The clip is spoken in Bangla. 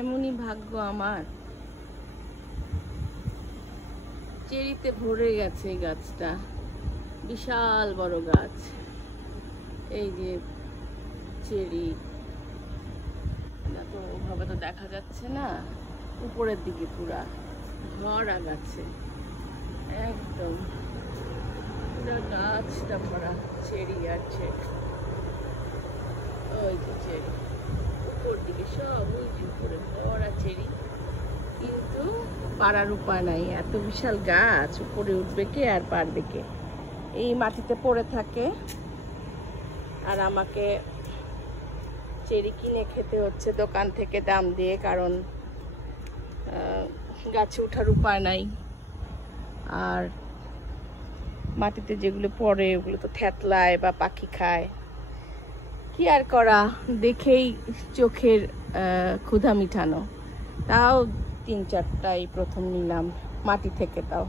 এমনই ভাগ্য আমার, চেরিতে ভরে গেছে এই গাছটা। বিশাল বড় গাছ। এই যে চেরি, না তো ওভাবে তো দেখা যাচ্ছে না, উপরের দিকে পুরা ভরা গাছে, একদম পুরা গাছটা ভরা চেরি আর চেরি। ওই যে চেরি উপর দিকে সব, ওই যে উপরে ভরা চেরি, কিন্তু পারার উপায় নাই, এত বিশাল গাছ, উপরে উঠবে কে আর পারবে কে? এই মাটিতে পড়ে থাকে, আর আমাকে চেরি কিনে খেতে হচ্ছে দোকান থেকে দাম দিয়ে, কারণ গাছে ওঠার উপায় নাই। আর মাটিতে যেগুলো পড়ে ওগুলো তো থ্যাতলায় বা পাখি খায়, কি আর করা, দেখেই চোখের ক্ষুধা মিটানো। তাও 3-4টাই প্রথম নিলাম মাটি থেকে, তাও